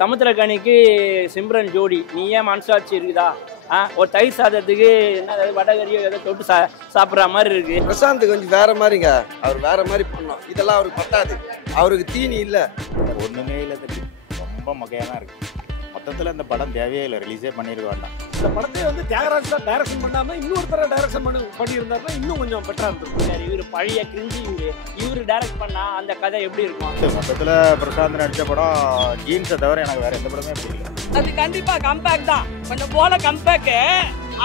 சமுத்திரக்கனிக்கு சிம்ரன் ஜோடி நீ ஏன் மனசாட்சி இருக்குதா? ஒரு தயிர் சாதத்துக்கு என்ன வடகறியோ ஏதோ தொட்டு சாப்பிட்ற மாதிரி இருக்கு. பிரசாந்த் கொஞ்சம் வேற மாதிரிங்க, அவர் வேற மாதிரி பண்ணோம். இதெல்லாம் அவருக்கு பத்தாது, அவருக்கு தீனி இல்லை, ஒன்றுமே இல்லை. ரொம்ப மகையாக தான் இருக்கு. மொத்தத்தில் இந்த படம் தேவையே இல்லை, ரிலீஸே பண்ணியிருக்க வேண்டாம். இந்த படத்தை வந்து தியாகராஜ் சார் டைரக்ஷன் பண்ணாமல் இன்னொருத்தர டைரக்ஷன் பண்ணியிருந்தாருன்னா இன்னும் கொஞ்சம் பெட்டராக இருந்திருக்கும். இவர் பழைய கிரிஞ்சி இவரு டைரக்ட் பண்ணா அந்த கதை எப்படி இருக்கும்? மொத்தத்தில் பிரசாந்த் நடித்த படம் ஜீன்ஸை தவிர எனக்கு வேற எந்த படமே பிடிக்கல. அது கண்டிப்பா கம்பேக் தான், கொஞ்சம் போல கம்பேக்கு.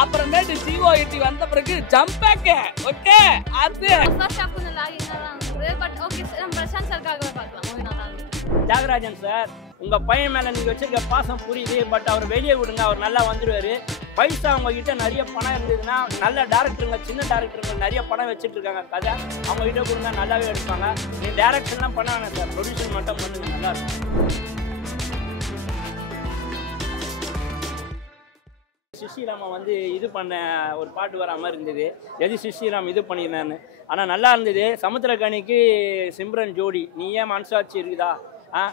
அப்புறமேட்டு ஜிஓ80 வந்த பிறகு ஜம்பேக். ஓகே, அது ஃபர்ஸ்ட் ஹாஃப் கொஞ்சம் லாகிங்கா தான் இருந்தது. பட் ஓகே, நம்ம பிரசாந்த் சார்க்காகவே பார்க்கலாம். மூவி நல்லா இருந்துச்சு. தியாகராஜன் சார், உங்க பையன் மேல நீங்க வச்சிருக்க பாசம் புரியுது, பட் அவர் வெளியே விடுங்க, அவர் நல்லா வந்துருவாரு. பைசா அவங்க கிட்ட நிறைய பணம் இருந்ததுன்னா நல்ல டேரக்டருங்க, சின்ன டேரக்டருங்க நிறைய பணம் வச்சுட்டு இருக்காங்க. கதை அவங்க கிட்ட கொடுங்க, நல்லாவே எடுப்பாங்க. நீ டேரக்ஷன்லாம் பண்ண வேணாம் சார், ப்ரொடியூசர் மட்டும் பண்ணுங்க, நல்லா இருக்கும். சிஷிராமா வந்து இது பண்ண ஒரு பாட்டு வர மாதிரி இருந்தது. எது சிஷிராம் இது பண்ணியிருந்தான்னு, ஆனால் நல்லா இருந்தது. சமுத்திரக்கனிக்கு சிம்ரன் ஜோடி நீ ஏன் மனசாட்சி இருக்குதா?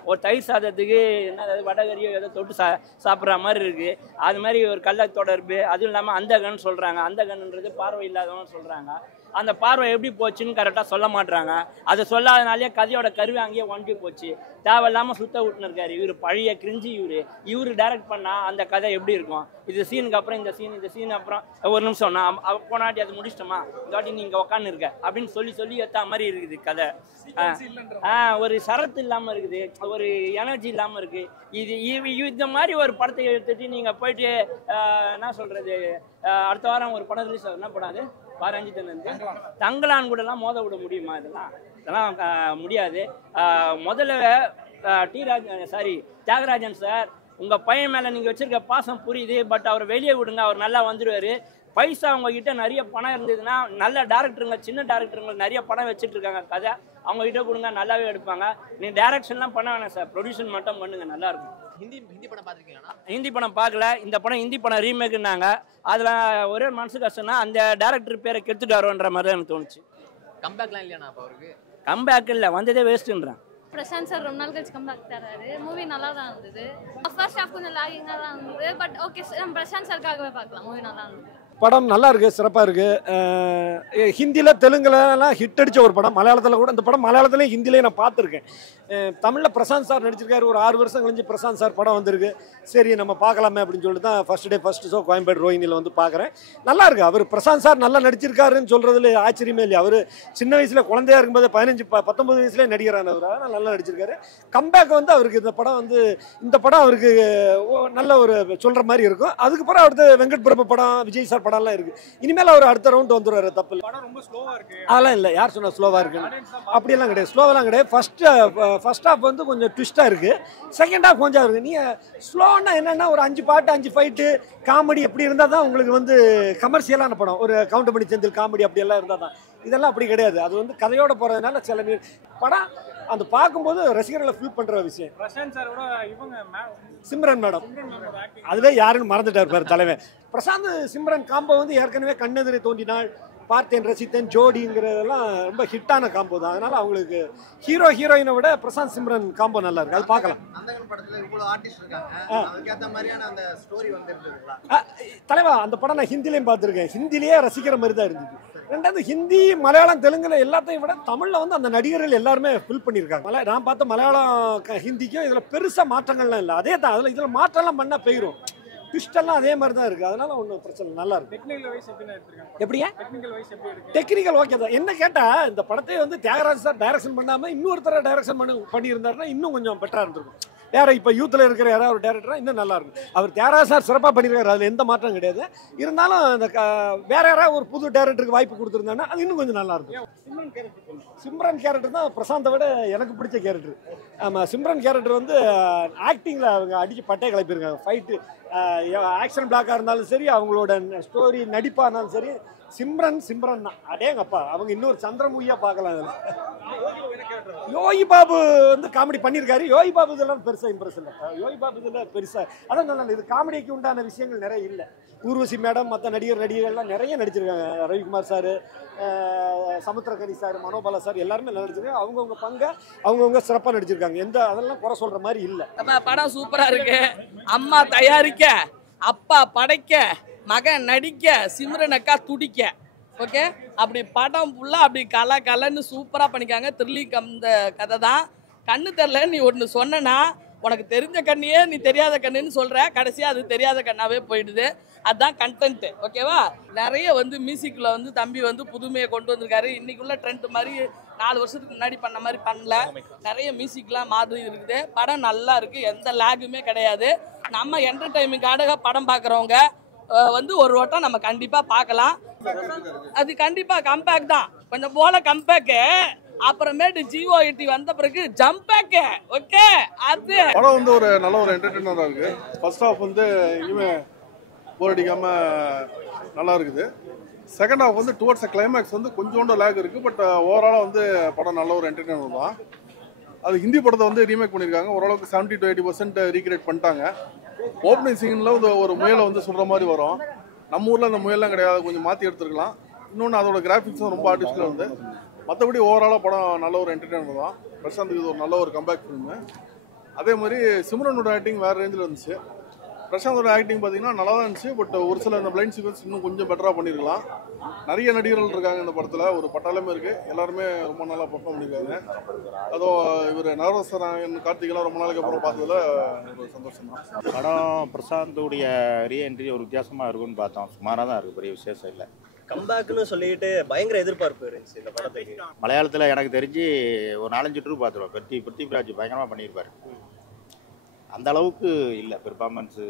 ஒரு தயிர் சாதத்துக்கு என்ன வடகறியோ ஏதோ தொட்டு சாப்பிட்ற மாதிரி இருக்குது. அது மாதிரி ஒரு கள்ள தொடர்பு. அதுவும் இல்லாமல் அந்த கண் சொல்கிறாங்க, அந்த கண்ணுன்றது பார்வை இல்லாதவன்னு சொல்கிறாங்க. அந்த பார்வை எப்படி போச்சுன்னு கரெக்டாக சொல்ல மாட்டுறாங்க. அதை சொல்லாதனாலே கதையோட கருவி அங்கேயே ஒன்றி போச்சு. தேவையில்லாமல் சுத்த விட்டுன்னு இருக்காரு. இவர் பழைய கிரிஞ்சி இவர் டைரக்ட் பண்ணால் அந்த கதை எப்படி இருக்கும்? இது சீனுக்கு அப்புறம் இந்த சீன் அப்புறம் ஒரு நிமிஷம் நான் போனாட்டி அது முடிச்சிட்டோமா, இந்த வாட்டி நீ இங்கே உட்காந்து இருக்க அப்படின்னு சொல்லி ஏற்ற மாதிரி இருக்குது கதை. ஒரு சரத்து இல்லாமல் இருக்குது, ஒரு எனர்ஜி இல்லாமல் இருக்குது. இந்த மாதிரி ஒரு படத்தை எடுத்துட்டு நீங்கள் போயிட்டு என்ன சொல்கிறது, அடுத்த வாரம் ஒரு படம் ரிலீஸ் ஆகுது. என்ன படம் அது? பாரஞ்சித்தன் தங்கலான் கூட எல்லாம் மோத விட முடியுமா? இதெல்லாம் முடியாது. முதல்ல தியாகராஜன் சார், உங்கள் பையன் மேலே நீங்கள் வச்சுருக்க பாசம் புரியுது, பட் அவர் வெளியே விடுங்க, அவர் நல்லா வந்துடுவார். பைசா அவங்ககிட்ட நிறைய பணம் இருந்ததுன்னா நல்ல டேரக்டருங்க, சின்ன டேரக்டருங்க நிறைய பணம் வச்சுட்டு இருக்காங்க. கதை அவங்ககிட்ட கொடுங்க, நல்லாவே எடுப்பாங்க. நீ டேரக்ஷன்லாம் பண்ண வேணாம் சார், ப்ரொடியூசர் மட்டும் பண்ணுங்க, நல்லாயிருக்கும். ஹிந்தி படம் பார்த்துருக்கீங்களா? ஹிந்தி படம் பார்க்கல. இந்த படம் ஹிந்தி படம் ரீமேக்குன்னாங்க. அதில் ஒரே மனசு கஷ்டம்னா அந்த டேரக்டர் பேரை கெடுத்துட்டாரோன்ற மாதிரி தான் எனக்கு தோணுச்சு. கம்பேக்லாம் இல்லையாண்ணா அப்போ அவருக்கு? கம்பேக் இல்லை, வந்ததே வேஸ்ட்டுன்றேன். பிரசாந்த் சார் ரொம்ப நாள் கழிச்சு கம்பேக் தராரு. மூவி நல்லா தான் இருந்தது. ஃபர்ஸ்ட் ஹாஃப் கொஞ்சம் லாகிங்கா தான் இருந்தது. பட் ஓகே, நம்ம பிரசாந்த் சார்க்காகவே பார்க்கலாம். மூவி நல்லா இருந்தது. படம் நல்லா இருக்குது, சிறப்பாக இருக்குது. ஹிந்தியில் தெலுங்குலலாம் ஹிட் அடித்த ஒரு படம். மலையாளத்தில் கூட இந்த படம் மலையாளத்துலேயும் ஹிந்திலேயும் நான் பார்த்துருக்கேன். தமிழில் பிரசாந்த் சார் நடிச்சிருக்காரு. ஒரு 6 வருஷம் கழிஞ்சு பிரசாந்த் சார் படம் வந்திருக்கு. சரி நம்ம பார்க்கலாமே அப்படின்னு சொல்லிட்டு தான் ஃபர்ஸ்ட் ஷோ கோயம்பேடு ரோஹினியில் வந்து பார்க்குறேன். நல்லா இருக்குது. அவர் பிரசாந்த் சார் நல்லா நடிச்சிருக்காருன்னு சொல்கிறதுல ஆச்சரியமே இல்லை. அவர் சின்ன வயசில் குழந்தையாக இருக்கும்போது 19 வயசுலேயே நடிக்கிறான். அவர் அதனால் நல்லா நடிச்சிருக்காரு. கம்பேக் வந்து அவருக்கு இந்த படம் அவருக்கு நல்ல ஒரு சொல்கிற மாதிரி இருக்கும். அதுக்கப்புறம் அடுத்து வெங்கட் பிரபு படம், விஜய் சார் படம்லாம் இருக்குது. இனிமேல் அவர் அடுத்த ரவுண்ட் வந்துடுவார். தப்பு இல்லை. அதெல்லாம் இல்லை, யார் சொன்னால் ஸ்லோவாக இருக்குன்னு? அப்படியெல்லாம் கிடையாது, ஸ்லோவெல்லாம் கிடையாது. ஃபர்ஸ்ட் ஹாஃப் வந்து கொஞ்சம் ட்விஸ்ட்டாக இருக்குது. செகண்ட் ஹாஃப் கொஞ்சம் இருக்குது. நீங்கள் ஸ்லோன்னா என்னென்னா ஒரு 5 பாட்டு 5 ஃபைட்டு காமெடி எப்படி இருந்தால் தான் உங்களுக்கு வந்து கமர்ஷியலான படம். ஒரு கவுண்டமணி செந்தில் காமெடி அப்படியெல்லாம் இருந்தால் தான். இதெல்லாம் அப்படி கிடையாது. அது வந்து கதையோடு போகிறதுனால சில படம் அந்த பார்க்கும்போது ரசிகர்களை ஃபீல் பண்ணுற விஷயம். சிம்ரன் மேடம், அதுவே யாருன்னு மறந்துட்டார் பாரு தலைவன். பிரசாந்த் சிம்ரன் காம்போ வந்து ஏற்கனவே கண்ணெதிரை தோன்றினாள், பார்த்தேன், ரசித்தேன், ஜோடிங்கிறதெல்லாம் ரொம்ப ஹிட்டான காம்போ தான். அதனால அவங்களுக்கு ஹீரோயினை விட பிரசாந்த் சிம்ரன் காம்போ நல்லா இருக்கு. அது பார்க்கலாம். தலைவா, அந்த படம் நான் ஹிந்திலையும் பார்த்துருக்கேன். ஹிந்திலேயே ரசிக்கிற மாதிரி தான் இருந்தது. ரெண்டாவது ஹிந்தி, மலையாளம், தெலுங்குல எல்லாத்தையும் விட தமிழில் வந்து அந்த நடிகர்கள் எல்லாருமே ஃபில் பண்ணியிருக்காங்க. நான் பார்த்த மலையாளம் ஹிந்திக்கும் இதில் பெருசாக மாற்றங்கள்லாம் இல்லை. அதே தான். இதில் மாற்றம்லாம் பண்ணால் போயிடும். ட்விஸ்டெல்லாம் அதே மாதிரி தான் இருக்குது. அதனால ஒன்றும் பிரச்சனை, நல்லா இருக்கு. எப்படியா டெக்னிக்கல் ஓகே தான். என்ன கேட்டால் இந்த படத்தை வந்து தியாகராஜ் சார் டைரக்ஷன் பண்ணாமல் இன்னொருத்தர டைரக்ஷன் பண்ணியிருந்தாருன்னா இன்னும் கொஞ்சம் பெட்டராக இருந்திருக்கும். வேற இப்போ யூத்தில் இருக்கிற யாராவது ஒரு டேரக்டராக இன்னும் நல்லா இருக்கும். அவர் தியாகராஜ் சார் சிறப்பாக பண்ணியிருக்காரு, அதில் எந்த மாற்றம் கிடையாது. இருந்தாலும் இந்த வேற யாராவது ஒரு புது டேரக்டருக்கு வாய்ப்பு கொடுத்துருந்தாங்கன்னா அது இன்னும் கொஞ்சம் நல்லா இருக்கும். சிம்ரன் கேரக்டர் தான் பிரசாந்தை விட எனக்கு பிடிச்ச கேரக்டர். ஆமாம், சிம்ரன் கேரக்டர் வந்து ஆக்டிங்கில் அவங்க அடித்து பட்டே கிளப்பியிருக்காங்க. ஃபைட்டு ஆக்ஷன் பிளாக்காக இருந்தாலும் சரி, அவங்களோட ஸ்டோரி நடிப்பாக இருந்தாலும் சரி, சிம்ரன் தான் அடேங்கப்பா. அவங்க இன்னொரு சந்திரமுகியா பார்க்கலாம். யோகி பாபு வந்து காமெடி பண்ணியிருக்காரு. யோகி பாபு இதெல்லாம் பெருசாக இம்ப்ரெஸ் இல்லை. யோகி பாபு இதெல்லாம் பெருசாக அதான் நல்லா இது காமெடிக்கு உண்டான விஷயங்கள் நிறைய இல்லை. ஊர்வசி மேடம் மற்ற நடிகர்கள்லாம் நிறைய நடிச்சிருக்காங்க. Ravikumar sir, Samuthirakani sir, Manobala sir எல்லாருமே நடிச்சிருக்காங்க. அவங்கவுங்க பங்கை அவங்கவுங்க சிறப்பாக நடிச்சிருக்காங்க. அதெல்லாம் குறை சொல்கிற மாதிரி இல்லை. படம் சூப்பராக இருக்கு. அம்மா தயாரிக்க, அப்பா படைக்க, மகன் நடிக்க, சிம்ரன் அக்கா துடிக்க. ஓகே, அப்படி படம் ஃபுல்லாக அப்படி கலன்னு சூப்பராக பண்ணிக்காங்க. த்ரில்லிங் அந்த கதை தான். கண்ணு தெரில நீ ஒன்று சொன்னா உனக்கு தெரிஞ்ச கண்ணையே நீ தெரியாத கண்ணுன்னு சொல்கிற, கடைசியாக அது தெரியாத கண்ணாவே போயிடுது. அதுதான் கண்டென்ட்டு. ஓகேவா? நிறைய வந்து மியூசிக்கில் வந்து தம்பி வந்து புதுமையை கொண்டு வந்திருக்காரு. இன்றைக்குள்ள ட்ரெண்ட் மாதிரி 4 வருஷத்துக்கு முன்னாடி பண்ண மாதிரி பண்ணல. நிறைய மியூசிக்லாம் மாதிரி இருக்குது. படம் நல்லா இருக்குது, எந்த லேகுமே கிடையாது. நம்ம என்டர்டைன்மெண்ட்காக படம் பார்க்குறவங்க வந்து ஒரு வட்டம் நம்ம கண்டிப்பாக பார்க்கலாம். அது கண்டிப்பாக கம்பேக் தான். கொஞ்சம் போல கம்பேக்கு, அப்புறமேட்டு ஜிஓ 80 வந்த பிறகு ஜம்பேக்கு. ஓகே, அது படம் வந்து ஒரு நல்ல ஒரு என்டர்டெய்னராக இருக்குது. ஃபர்ஸ்ட் ஹாஃப் வந்து இனிமே போர் அடிக்காமல் நல்லா இருக்குது. செகண்ட் ஹாஃப் வந்து டுவர்ட்ஸ் கிளைமேக்ஸ் வந்து கொஞ்சோண்டு லேக் இருக்குது. பட் ஓவராலாக வந்து படம் நல்ல ஒரு என்டர்டெய்னர் தான். அது ஹிந்தி படத்தை வந்து ரீமேக் பண்ணியிருக்காங்க. ஓரளவுக்கு 70 to 80% ரீக்ரியேட் பண்ணிட்டாங்க. ஓப்பனிங் சீனில் வந்து ஒரு முயலை வந்து சொல்கிற மாதிரி வரும். நம்ம ஊரில் அந்த முயல்லாம் கிடையாது, கொஞ்சம் மாற்றி எடுத்துருக்கலாம். இன்னொன்று அதோட கிராஃபிக்ஸும் ரொம்ப ஆர்டிஸ்டில் வந்து. மற்றபடி ஓவராலாக படம் நல்ல ஒரு என்டர்டெய்னர் தான். பிரசாந்த் இது ஒரு நல்ல ஒரு கம்பேக் ஃபிலிமு. அதே மாதிரி சிம்ரனோட ஆக்டிங் வேறு ரேஞ்சில் இருந்துச்சு. பிரசாந்தோட ஆக்டிங் பார்த்தீங்கன்னா நல்லா தான் இருந்துச்சு. பட் ஒரு சில இந்த பிளைண்ட் சீக்வன்ஸ் இன்னும் கொஞ்சம் பெட்டராக பண்ணியிருக்கலாம். நிறைய நடிகர்கள் இருக்காங்க இந்த படத்தில், ஒரு பட்டாளமே இருக்குது. எல்லாருமே ரொம்ப நல்லா பர்ஃபார்ம் பண்ணியிருக்காங்க. அதுவும் இவர் நரவசரன் கார்த்திகெல்லாம் ரொம்ப நாளைக்கு அப்புறம் பார்த்ததுல ஒரு சந்தோஷம் தான். படம் பிரசாந்தோடைய ரீஎன்ட்ரி ஒரு வித்தியாசமாக இருக்குன்னு பார்த்தோம். சுமாராக தான் இருக்குது, பெரிய விசேஷம் இல்லை. கம்பேக்னு சொல்லிட்டு பயங்கர எதிர்பார்ப்பு இருந்துச்சு இந்த படத்துக்கு. மலையாளத்தில் எனக்கு தெரிஞ்சு ஒரு 4-5 ட்ரூப் பார்த்துருவோம். பிருத்திவிராஜ் பயங்கரமாக பண்ணியிருப்பார். அந்த அளவுக்கு இல்லை பெர்ஃபார்மன்ஸு,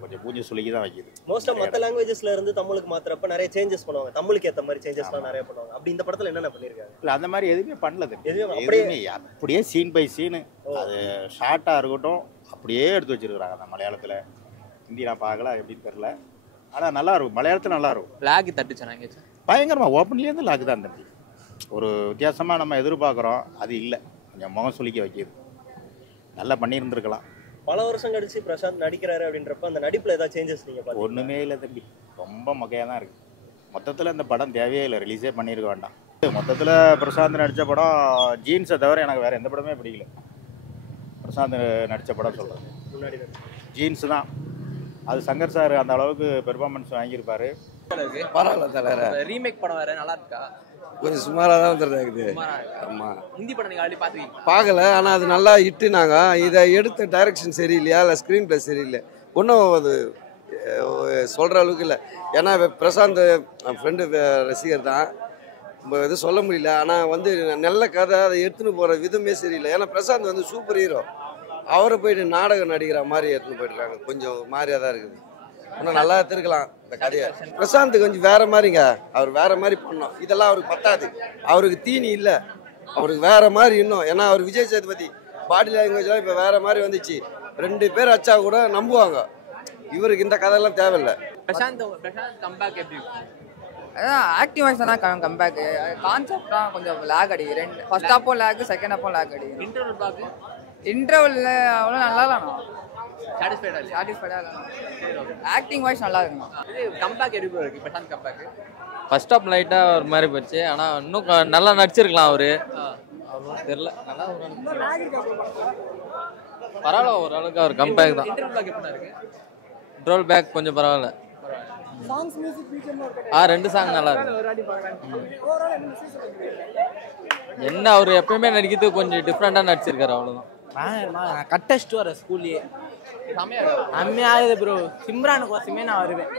கொஞ்சம் பூஜை சொல்லிக்கி தான் வைக்கிது. மோஸ்ட்டாக மற்ற லாங்குவேஜஸ்ல இருந்து தமிழுக்கு மாத்திரப்ப நிறைய சேஞ்சஸ் பண்ணுவாங்க. தமிழுக்கு ஏற்ற மாதிரி சேஞ்சஸ்லாம் நிறைய பண்ணுவாங்க. அப்படி இந்த படத்தில் என்னென்ன பண்ணியிருக்காங்க? இல்லை, அந்த மாதிரி எதுவுமே பண்ணல. எதுவுமே அப்படியே சீன் பை சீனு, அது ஷார்ட்டாக இருக்கட்டும் அப்படியே எடுத்து வச்சிருக்கிறாங்க. அந்த மலையாளத்தில். ஹிந்தி நான் பார்க்கல, எப்படின்னு தெரில. ஆனால் நல்லா இருக்கும், மலையாளத்தில் நல்லா இருக்கும். லாக் தட்டுச்சு பயங்கரமாக ஓப்பன்லேருந்து லாக் தான் தட்டி. ஒரு வித்தியாசமாக நம்ம எதிர்பார்க்குறோம், அது இல்லை. கொஞ்சம் முகம் சொல்லிக்க வைக்கிது. நல்லா பண்ணியிருந்துருக்கலாம். பல வருஷம் கழிச்சு பிரசாந்த் நடிக்கிறாரு அப்படின்றப்ப அந்த நடிப்பில் ஏதாவது சேஞ்சஸ் நீங்கள் பார்த்து? ஒன்றுமே இல்லை தம்பி, ரொம்ப மொக்கையாக தான் இருக்குது. மொத்தத்தில் இந்த படம் தேவையே இல்லை, ரிலீஸே பண்ணியிருக்க வேண்டாம். மொத்தத்தில் பிரசாந்த் நடித்த படம் ஜீன்ஸை தவிர எனக்கு வேறு எந்த படமே பிடிக்கல. பிரசாந்த் நடித்த படம் சொல்கிறேன், முன்னாடி ஜீன்ஸ் தான். அது சங்கர் சார் அந்த அளவுக்கு பெர்ஃபார்மன்ஸ் வாங்கியிருப்பாரு. பரவாயில்ல தலைவர. ரீமேக் படம் வேற நல்லா இருக்கா? கொஞ்சம் சுமாராக தான் வந்துருக்குது. ஆமாம், ஹிந்தி படம் நீங்கள் ஆல்ரெடி பார்த்துருக்கீங்க? பார்க்கல, ஆனால் அது நல்லா இட்டுனாங்க. இதை எடுத்த டைரக்ஷன் சரியில்லையா இல்லை ஸ்க்ரீன் பிளே சரியில்லை, ஒன்றும் அது சொல்கிற அளவுக்கு இல்லை. ஏன்னா பிரசாந்த் ஃப்ரெண்டு ரசிகர் தான், எதுவும் சொல்ல முடியல. ஆனால் வந்து நல்ல கதை, அதை எடுத்துன்னு போகிற விதமே சரியில்லை. ஏன்னா பிரசாந்த் வந்து சூப்பர் ஹீரோ, அவரை போயிட்டு நாடகம் நடிக்கிற மாதிரி எடுத்துன்னு போயிட்டுருக்காங்க. கொஞ்சம் மாதிரியாக தான் இருக்குது. இன்னும் நல்லா எடுத்துருக்கலாம் இந்த கதையை. பிரசாந்த் கொஞ்சம் வேற மாதிரிங்க, அவர் வேற மாதிரி பண்ணோம். இதெல்லாம் அவருக்கு பத்தாது, அவருக்கு தீனி இல்லை, அவருக்கு வேற மாதிரி இன்னும். ஏன்னா அவர் விஜய் சேதுபதி பாடி லாங்குவேஜ்லாம் இப்போ வேற மாதிரி வந்துச்சு. 2 பேர் அச்சா கூட நம்புவாங்க. இவருக்கு இந்த கதையெல்லாம் தேவையில்லை. பிரசாந்த் கம்பேக் எப்படி? அதான் ஆக்டிவ் வாய்ஸ் தான் கம்பேக்கு. கான்செப்ட்லாம் கொஞ்சம் லேக் அடிக்குது. ஃபர்ஸ்ட் ஹாஃபும் லேக், செகண்ட் ஹாஃபும் லேக் அடிக்குது. இன்டர்வல் பார்த்து இன்டர்வலில் அவ்வளோ நல்லா இல்லைண்ணா, சாட்டிஸ்ஃபைடாக இல்லை. ஆக்டிங் வாய்ஸ் நல்லா இருக்குண்ணா. இது கம்பேக் எப்படி இருக்குது பிரசாந்த் கம்பேக்கு? ஃபர்ஸ்ட் ஆஃப் லைட்டாக ஒரு மாதிரி போச்சு. ஆனால் இன்னும் நல்லா நடிச்சிருக்கலாம் அவரு. தெரியல, நல்லா பரவாயில்ல, ஓரளவுக்கு அவர் கம்பேக் தான். இன்டர்வல் பேக் கொஞ்சம் பரவாயில்ல. 2 சாங் நல்லா இருக்கு. என்ன அவர் எப்பயுமே நடிக்கிறது கொஞ்சம் டிஃப்ரெண்டாக நடிச்சிருக்காரு, அவ்வளோதான். கட்டஸ்ட்டு வர ஸ்கூல்லையே செம்மையாக இருக்குது ப்ரோ. சிம்ரானுக்கு கோசமே நான் வருவேன்.